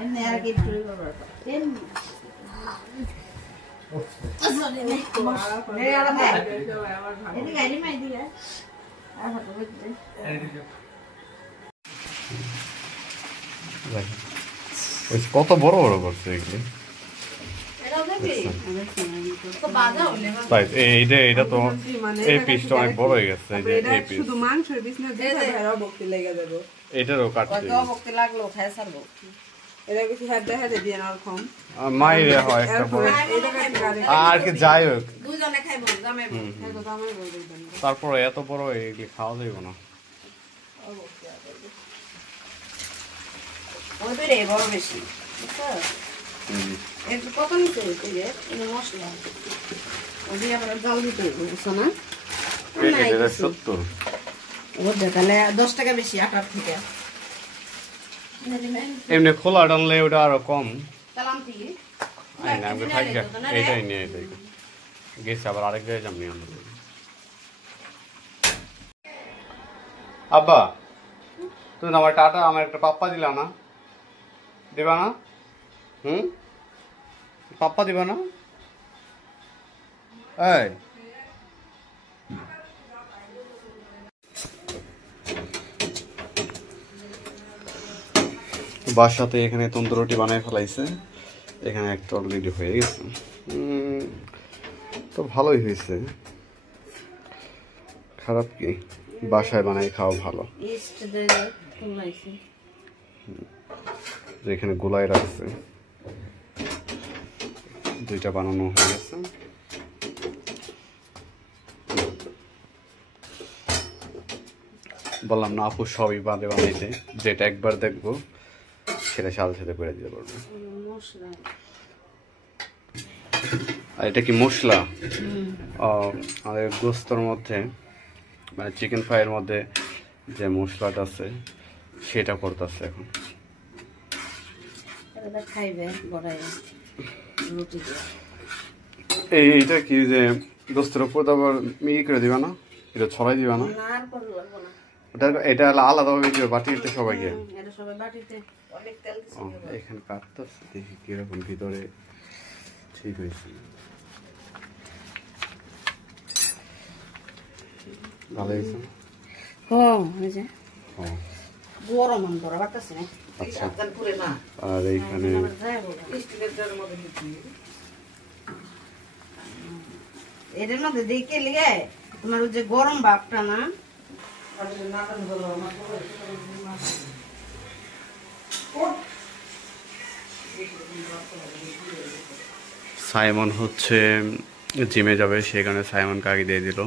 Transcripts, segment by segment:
এমনি আর কি শুরু করব এমনি আসলে নে এই আর ভাই এদিকে গাড়ি মাই দিলা আর ফটো দিতে ওই কত বড় বড় করছে এগুলি এটা তো এই পিসটা অনেক বড় হয়ে গেছে শুধু মাংসের পিস না ভক্তি লেগে যাবে এটারও কাটতে ভক্তি লাগলো খায় ছাড়বো এটা কিছু হাত দেখা দিয়ে দিয়ে আর কম মাইরে হয় একটা বড় আর কি যাই হোক দুজনে খাইবো জামাইবো তারপরে এত বড় এগুলি খাওয়া যাবে না ওই বেরে বড় বেশি একটু কত নিতে হইতে যে মশলা ওই আবার জল দিতে বুঝছো না এটা 70 ও তাহলে 10 টাকা বেশি আটার থেকে এমনি খোলা ডানলে ওটা আরো কম সালাম কি এটাই নিয়ে এটাই গেছে আবার আরেক জায়গায় যাবনি আমরা আব্বা তুমি আমার টাটা আমার একটা পাপ্পা দিলা না দিবা না পাপ্পা দিবা না এই বাসাতে এখানে তন্দুর রুটি বানাই ফেলাইছে এখানে একটা অলরেডি হয়ে গেছে তো ভালোই হয়েছে খারাপ কি বাসায় বানাই খাওয়া ভালো এখানে গোলাই রাখছে দুইটা বানানো হয়ে গেছে বললাম না আপু সবই বাদে বানাইতে যেটা একবার দেখবো সেটা সাথে সাথে করে দিতে পারবো আর এটা কি মশলা আমাদের গোস্তর মধ্যে মানে চিকেন ফ্রাইয়ের মধ্যে যে মশলাটা আছে সেটা করতেছে এখন এইটা কি যে গোস্তের উপর আবার মিহি করে দিবা না এটা ছড়াই দিবা না এটা আলাদাভাবে দিবে বাটিতে সবাইকে এখানে কাটতেছে দেখি কিরকম ভিতরে ঠিক হয়েছে ভালো হয়েছে আর এইখানে এদের মধ্যে দেখে লিগে তোমার যে গরম ভাবটা না সাইমন হচ্ছে জিমে যাবে সেখানে সাইমন কাকে দিয়ে দিল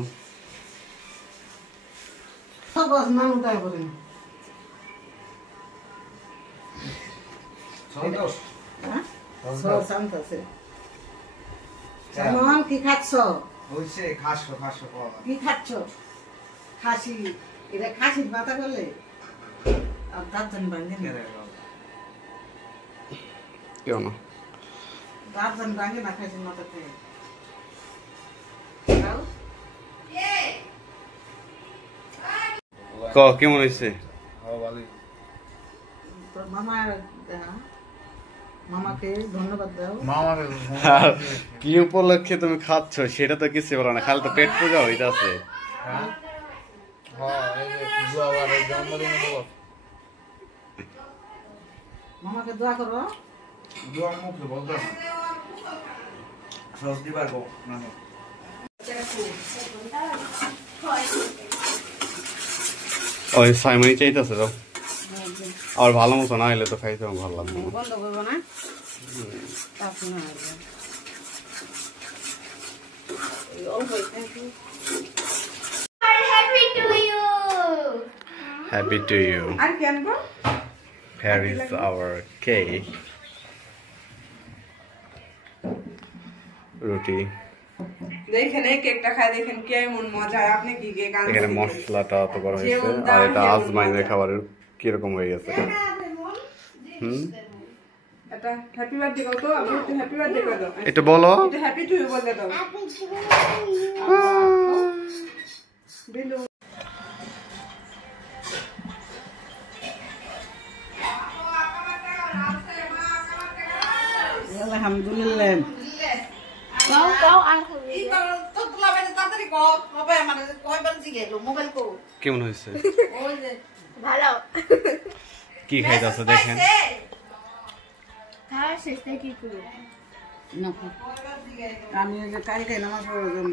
কি খাচ্ছ কি খাচ্ছ খাসি এটা খাসির পাতা করলে দাঁতজন ভাঙে কেউ না দাঁতজন ভাঙে না খাসির মাথা খেয়ে কেমন হয়েছে মামাকে ধন্যবাদ দাও কি উপলক্ষে তুমি খাচ্ছ সেটা তো কিছু বলো না খালি তো পেট পূজা হইতাছে মামাকে দোয়া করো ওই সাইমনি চাইতেছে তো আর ভালো মতো না হলে তো খাইতে ভালো লাগবে বন্ধ করবো না Happy to you. Here is our cake. রুটি দেখেন এই কেকটা খাই দেখেন কেমন মজা আপনি কি কেক আনছেন এখানে মশলাটা তো বড় হয়েছে আর এটা আজমাইনের খাবারের কি রকম হয়ে গেছে এটা হ্যাপি বার্থডে কত আমি একটু হ্যাপি বার্থডে কই দাও এটা বলো এটা হ্যাপি টু ইউ বলে দাও বিলু আলহামদুলিল্লাহ কেমন হয়েছে? ভালো কি খাইতেছে দেখেন। খাওয়া শেষে কি করবো আমি যে কালকে নামাজ পড়লাম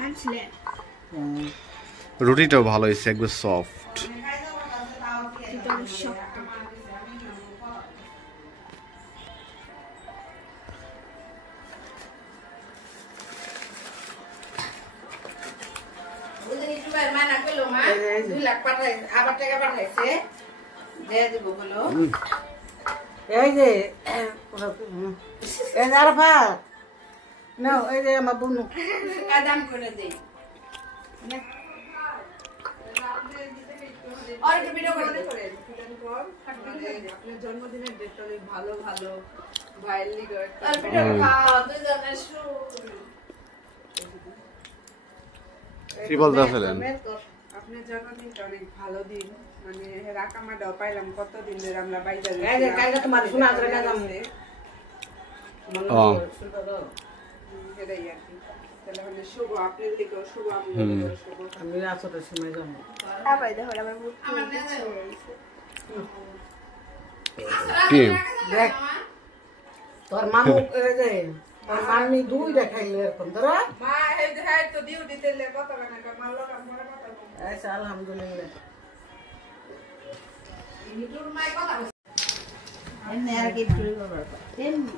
মানছিলেন রুটিটাও ভালো হয়েছে, একদম সফট। শক্ত এই যে আরাফাত নাও, এই যে আমার বোনু দাম করে দেই আপনার জন্মদিনের ডেটটা অনেক ভালো ভালো ভাইলি কি বলতে ফেলেন? আপনার জন্মদিনটা অনেক ভালো দিন, মানে রাকামাটাও পাইলাম কতদিন ধরে আমরা বাইরে কালকে তোমার শোনা করে না যাম সেটাই আর কি। তাহলে মানে শুভ আপনার দিকেও শুভ, শুভ আমি আসরের সময় যাবো। আবার দেখো আমার মুখ কি দেখ তোর মামু এই যে তোর মামি দুই দেখাইলো এখন তোরা মা এই যে হাই তো ডিউটি দিলে কত টাকা মারলো কাম করে কত আচ্ছা আলহামদুলিল্লাহ নিটুর মাই কথা এমনি আর কি চুরি করবার এমনি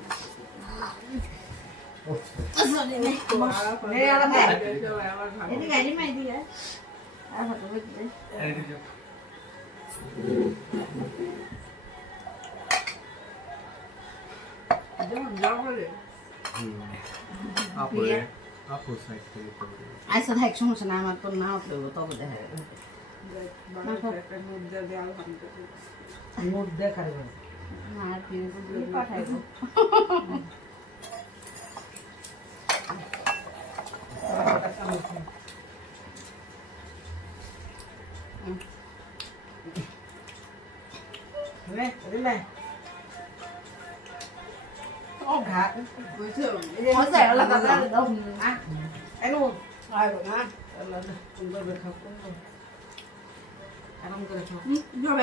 আচ্ছা থাক, সমস্যা না, আমার তোর না উঠলে তবে দেখা যাবে মুখ দেখাই আর কি পাঠাইব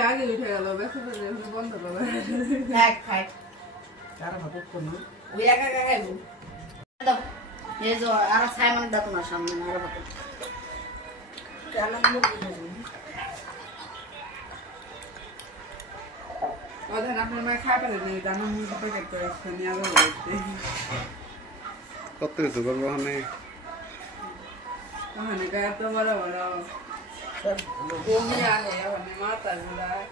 আগে উঠে গেল বন্ধ করবে আর সাইমন দেখো না সামনে আরো আপনার মায়ের খাই পারেনি জানো প্যাকেট করে নিয়ে আরো কত কিছু করবো ওখানে। ওখানে গায়ে তো বড় বড় বমি আনে ওখানে মাথা ঘুরায়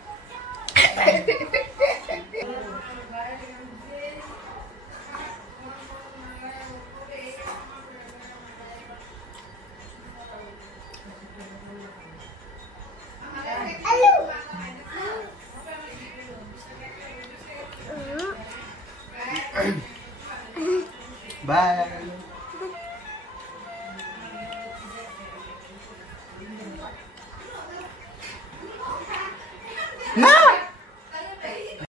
Bye.